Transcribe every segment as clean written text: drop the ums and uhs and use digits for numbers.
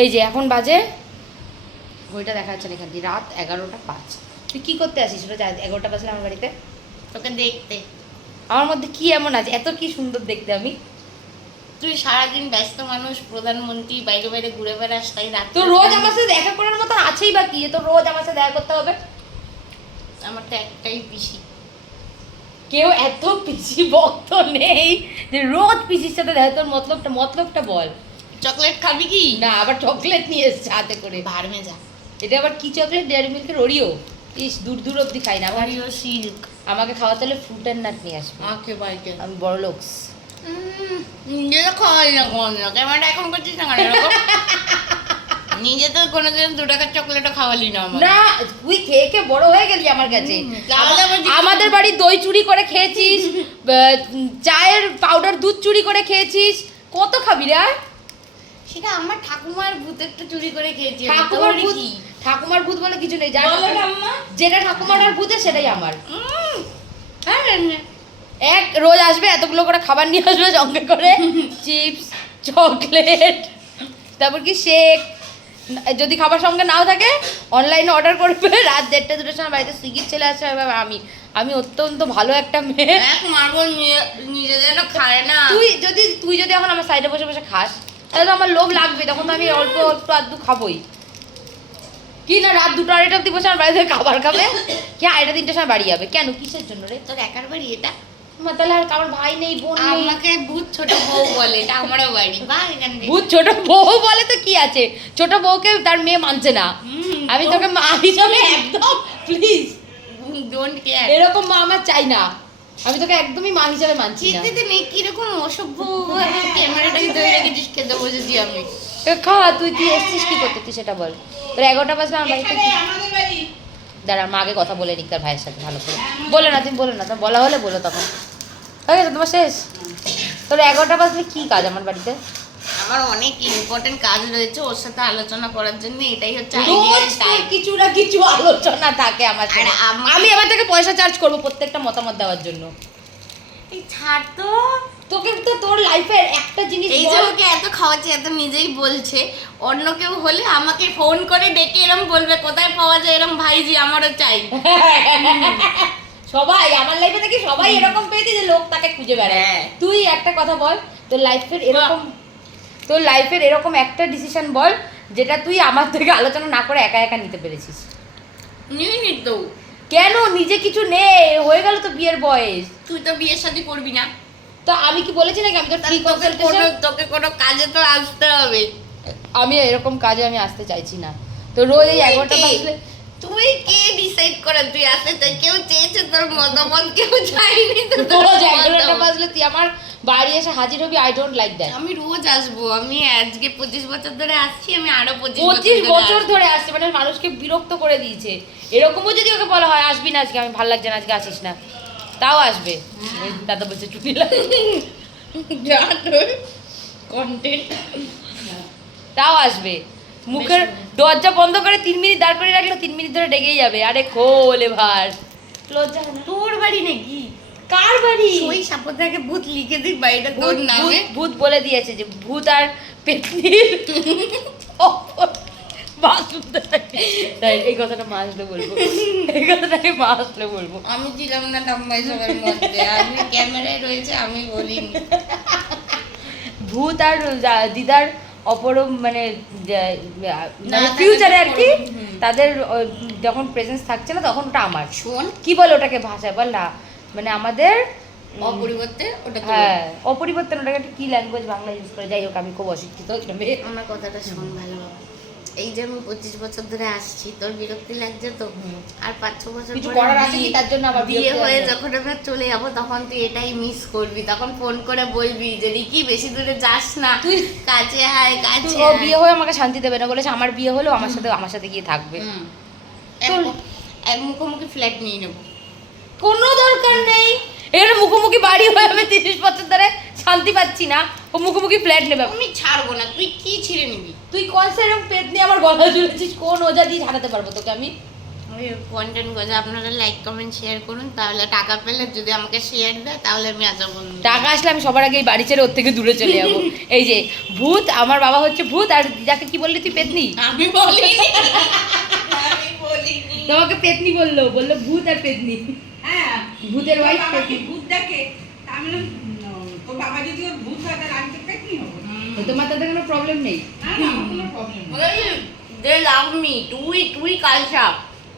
এই যে এখন বাজে, ঘড়িটা দেখা যাচ্ছে না এখান থেকে, রাত 11:05। তুই কী করতে আসিস ওটা 11টা বাজলে আমার বাড়িতে? তোকে দেখতে। আমার মধ্যে কি এমন আছে এত কি সুন্দর দেখতে আমি? তুই সারাদিন ব্যস্ত মানুষ, প্রধানমন্ত্রী, বাইরে বাইরে ঘুরে বেড়াস, তাই রাত তো রোজ আমার সাথে দেখা করার মতন আছেই বা কি, তো রোজ আমার সাথে দেখা করতে হবে? আমার তো একটাই পিসি। কেউ এত পিসি ভক্ত নেই যে রোজ পিসির সাথে দেখা। তোর মতলবটা বল। চকলেট খাবি কি? না, আবার চকলেট নিয়ে এসছে হাতে করে। ভাড়মে যা। এটা আবার কি চকলেট? ডেয়ারি মিল্কের ওরিও? ইস, দূর দূর অব্দি খাই না। আমার ওরিও সিল্ক। আমাকে খাওয়াতে হলে ফ্রুট অ্যান্ড নাট নিয়ে আসবে। আমাকে বাড়িতে আমি বড় লোকস। নিজে তো খাওয়াই না কোনোদিন, ক্যামেরাটা এখন করছিস না কেন এরকম? নিজে তো কোনোদিন 2 টাকার চকলেটও খাওয়ালি না আমার। না, তুই খেয়ে খেয়ে বড় হয়ে গেলি আমার কাছে। তাহলে আবার আমাদের বাড়ি দই চুরি করে খেয়েছিস, চায়ের পাউডার দুধ চুরি করে খেয়েছিস, কত খাবি রে? সেটা আমার ঠাকুমার ভূতেরটা চুরি করে খেয়েছি। ঠাকুমার তোর ভূত? কি? ঠাকুমার ভূত বলে কিছু নেই। বলো ঠাম্মা। যেটা ঠাকুমার আর ভূতে সেটাই আমার। হ্যাঁ এক রোজ আসবে, এতগুলো করে খাবার নিয়ে আসবে সঙ্গে করে, চিপস, চকলেট, তারপর কি শেক। যদি খাবার সঙ্গে নাও থাকে অনলাইনে অর্ডার করবে। রাত 1:30 2টার সময় বাড়িতে সুইগির ছেলে আসে। আমি অত্যন্ত ভালো একটা মেয়ে। এক মারবো নিজে যেন খায় না। তুই যদি এখন আমার সাইডে বসে বসে খাস তাহলে তো আমার লোভ লাগবে, তখন তো আমি অল্প একটু আধটু খাবোই। কি না রাত 2টা 2:30 অব্দি বসে আমার বাড়িতে খাবার খাবে? কি 2:30 3টার সময় বাড়ি যাবে কেন? কিসের জন্য রে? তোর একার বাড়ি এটা? তাহলে আর আমার ভাই নেই, বোন নেই? আমাকে ভূত ছোট বউ বলে, এটা আমারও বাড়ি। বা এখান থেকে ভূত ছোট বউ বলে তো কি আছে? ছোট বউকে তার মেয়ে মানছে না। আমি তোকে মা হিসাবে একদম, প্লিজ ডোন্ট কেয়ার। এরকম মা আমার চাই না। আমি তোকে একদমই মা হিসাবে মানছি না। চিন্তিতে নেই, কিরকম অসভ্য ক্যামেরাটাকে ধরে রেখেছিস, খেতে বসেছি আমি। খা, তুই এসছিস কি করতে তুই সেটা বল। তোর 11টা বাজলে আমার বাড়িতে দাঁড়া, মা আগে কথা বলে নিক তার ভাইয়ের সাথে ভালো করে। বলে না, তুমি বলো না, তো বলা হলে বলো তখন। হয়ে গেছে তোমার শেষ? তোর 11টা বাজলে কি কাজ আমার বাড়িতে? আমার অনেক ইম্পর্টেন্ট কাজ রয়েছে ওর সাথে আলোচনা করার জন্য, এটাই হচ্ছে রোজ আইডিয়াল তোর টাইম। কিছু না কিছু আলোচনা থাকে আমার সাথে। আমি আবার থেকে পয়সা চার্জ করবো প্রত্যেকটা মতামত দেওয়ার জন্য। এই ছাড় তো। তোকে তো তোর লাইফের একটা জিনিস এই যে ওকে এত খাওয়াচ্ছে, এত নিজেই বলছে, অন্য কেউ হলে আমাকে ফোন করে ডেকে এরম বলবে কোথায় পাওয়া যায় এরম ভাইজি, আমারও চাই। সবাই আমার লাইফে দেখি সবাই এরকম পেয়েছে যে লোক তাকে খুঁজে বেড়ায়। হ্যাঁ। তুই একটা কথা বল, তোর লাইফের এরকম একটা ডিসিশন বল যেটা তুই আমার থেকে আলোচনা না করে একা একা নিতে পেরেছিস। নিয়ে নিত তো। কেন? নিজে কিছু নে, হয়ে গেল তো বিয়ের বয়স। তুই তো বিয়ের শাদী করবি না, তো আমি কি বলেছি নাকি আমি তো ফ্রি কনসালটেশন? তোকে কোনো কাজে তো আসতে হবে। আমি এরকম কাজে আমি আসতে চাইছি না। তো রোজ এই 11টা বাজলে তুই কে ডিসাইড করে তুই আসতে চাই? কেউ চেয়েছে তোর মতামত, কেউ চাইনি তো তোর রোজ 11টা মতামত। বাজলে তুই আমার বাড়ি এসে হাজির হবি। I don't like that. আমি রোজ আসবো, আমি আজকে 25 বছর ধরে আসছি, আমি আরো 25 বছর ধরে আসছে, মানে মানুষকে বিরক্ত করে দিয়েছে। এরকমও যদি ওকে বলা হয় আসবি না আজকে, আমি ভালো লাগছে না আজকে আসিস না, তাও আসবে। দাদা বলছে চুটি কন্টেন্ট তাও আসবে। মুখের দরজা বন্ধ করে 3 মিনিট দাঁড় করে রাখলে 3 মিনিট ধরে ডেকেই যাবে। আরে খোল এবার, লজ্জা হয় না? তোর বাড়ি নাকি? কার বাড়ি? ওই সাপোর্টটাকে ভূত লিখে দিই বাড়িটা তোর নামে। ভূত বলে দিয়েছে যে ভূত আর পেতনির তাই এই কথাটা মা আসলে বলবো, এই কথাটা আমি মা আসলে বলবো। আমি ছিলাম না ঠাম্মাই সবার মধ্যে, আমি ক্যামেরায় রয়েছে, আমি বলিনি। ভূত আর দিদার অপরম মানে ফিউচারে আর কি, তাদের যখন প্রেজেন্স থাকছে না তখন ওটা আমার। শোন, কি বলে ওটাকে ভাষায় বল না, মানে আমাদের অপরিবর্তে ওটা তো। হ্যাঁ অপরিবর্তন, ওটাকে একটা কি ল্যাঙ্গুয়েজ বাংলা ইউজ করে, যাই হোক আমি খুব অশিক্ষিত। আমার কথাটা শোন ভালোভাবে। এই যে আমি 25 বছর ধরে আসছি, তোর বিরক্তি লাগছে তো? আর 5-6 বছর কিছু পরে করার আছে কি তার জন্য আমার বিয়ে বিরক্তি হয়ে লাগবে? যখন আমরা চলে যাবো তখন তুই এটাই মিস করবি, তখন ফোন করে বলবি যে রিকি বেশি দূরে যাস না, তুই কাছে আয় কাছে ও আয়। বিয়ে হয়ে আমাকে শান্তি দেবে না বলেছে, আমার বিয়ে হলেও আমার সাথে গিয়ে থাকবে। এক মুখোমুখি ফ্ল্যাট নিয়ে নেবো। কোনো দরকার নেই, এখানে মুখোমুখি বাড়ি হয়ে আমি 30 বছর ধরে শান্তি পাচ্ছি না, ও মুখোমুখি ফ্ল্যাট নেবে। আমি ছাড়বো না, তুই কি ছিঁড়ে নিবি? তুই কোন সেরকম পেট নিয়ে আমার গলা ঝুলেছিস? কোন ওজা দিয়ে ঝাড়াতে পারবো তোকে আমি? ওই কন্টেন্ট করে আপনারা লাইক কমেন্ট শেয়ার করুন, তাহলে টাকা পেলে যদি আমাকে শেয়ার দেয় তাহলে আমি আজও বন্ধু। টাকা আসলে আমি সবার আগে এই বাড়ি ছেড়ে ওর থেকে দূরে চলে যাবো। এই যে ভূত, আমার বাবা হচ্ছে ভূত, আর যাকে কি বললি তুই পেতনি? আমি বলিনি, আমি বলিনি। তোমাকে পেতনি বললো, বললো ভূত আর পেতনি। হ্যাঁ, ভূতের ওয়াইফ বাবাকে পেতনি। ভূত ডাকে। তা আমি বললাম, তোর বাবা যদি ওর ভূত হয় তাহলে আমি তো পেতনি হবো। তো তোমার তাতে কোনো প্রবলেম নেই? না, না, আমার কোনো problem নেই। দে লাভ মি, তুই তুই কালসাপ,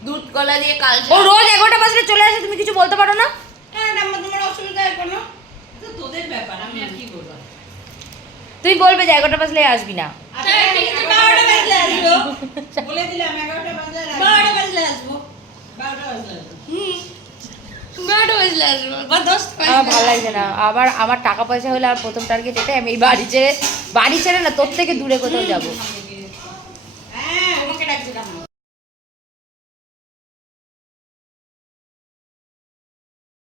দুধ কলা দিয়ে ও কালসাপ। রোজ 11টা বাজলে চলে আসে, তুমি কিছু বলতে পারো না? হ্যাঁ, না, তোমার অসুবিধা হয় কোনো? তো তোদের ব্যাপার, আমি আর কি বলবো? তুমি বলবে যে 11টা বাজলে আসবি না। আচ্ছা, ঠিক আছে, 12টা বাজলে আসবো। বলে দিলাম 11টা বাজলে আসবো। 12টা বাজলে আসবো। 12টা বাজলে আসবো। গাড়ো বাজলে আসবো বা 10 আমার ভালো লাগছে না, আবার আমার টাকা পয়সা হলে আর প্রথম টার্গেট এটাই, আমি এই বাড়ি ছেড়ে না তোর থেকে দূরে কোথাও যাবো। হ্যাঁ, তোমাকে ডাকছিলাম না।